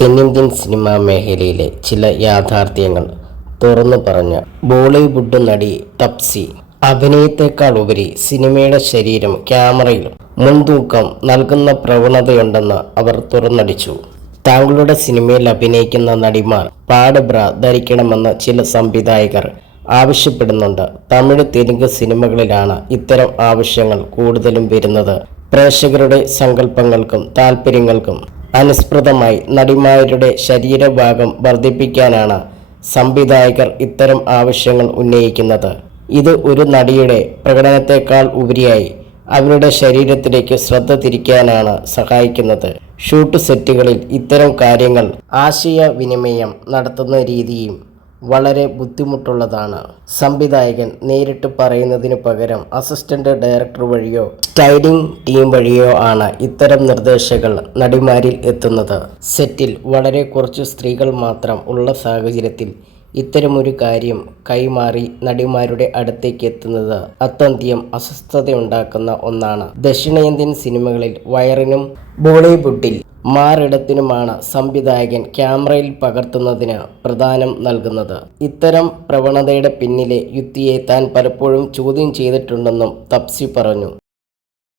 തെന്നിന്ത്യൻ സിനിമാ മേഖലയിലെ ചില യാഥാർത്ഥ്യങ്ങൾ തുറന്നു പറഞ്ഞ ബോളിവുഡ് നടി തപ്സി അഭിനയത്തെക്കാൾ ഉപരി സിനിമയുടെ ശരീരം ക്യാമറയിൽ മുൻതൂക്കം നൽകുന്ന പ്രവണതയുണ്ടെന്ന് അവർ തുറന്നടിച്ചു. താങ്കളുടെ സിനിമയിൽ അഭിനയിക്കുന്ന നടിമാർ പാട് ബ്ര ധരിക്കണമെന്ന് ചില സംവിധായകർ ആവശ്യപ്പെടുന്നുണ്ട്. തമിഴ് തെലുങ്ക് സിനിമകളിലാണ് ഇത്തരം ആവശ്യങ്ങൾ കൂടുതലും വരുന്നത്. പ്രേക്ഷകരുടെ സങ്കല്പങ്ങൾക്കും താല്പര്യങ്ങൾക്കും അനുസൃതമായി നടിമാരുടെ ശരീരഭാഗം വർദ്ധിപ്പിക്കാനാണ് സംവിധായകർ ഇത്തരം ആവശ്യങ്ങൾ ഉന്നയിക്കുന്നത്. ഇത് ഒരു നടിയുടെ പ്രകടനത്തെക്കാൾ ഉപരിയായി അവരുടെ ശരീരത്തിലേക്ക് ശ്രദ്ധ തിരിക്കാനാണ് സഹായിക്കുന്നത്. ഷൂട്ട് സെറ്റുകളിൽ ഇത്തരം കാര്യങ്ങൾ ആശയവിനിമയം നടത്തുന്ന രീതിയും വളരെ ബുദ്ധിമുട്ടുള്ളതാണ്. സംവിധായകൻ നേരിട്ട് പറയുന്നതിനു പകരം അസിസ്റ്റന്റ് ഡയറക്ടർ വഴിയോ സ്റ്റൈലിംഗ് ടീം വഴിയോ ആണ് ഇത്തരം നിർദ്ദേശങ്ങൾ നടിമാരിൽ എത്തുന്നത്. സെറ്റിൽ വളരെ കുറച്ച് സ്ത്രീകൾ മാത്രം ഉള്ള സാഹചര്യത്തിൽ ഇത്തരമൊരു കാര്യം കൈമാറി നടിമാരുടെ അടുത്തേക്ക് എത്തുന്നത് അത്യന്തം അസ്വസ്ഥതയുണ്ടാക്കുന്ന ഒന്നാണ്. ദക്ഷിണേന്ത്യൻ സിനിമകളിൽ വയറിനും ബോളിവുഡിൽ മാറിടത്തിനുമാണ് സംവിധായകൻ ക്യാമറയിൽ പകർത്തുന്നതിന് പ്രാധാന്യം നൽകുന്നത്. ഇത്തരം പ്രവണതയുടെ പിന്നിലെ യുക്തിയെ താൻ പലപ്പോഴും ചോദ്യം ചെയ്തിട്ടുണ്ടെന്നും തപ്സി പറഞ്ഞു.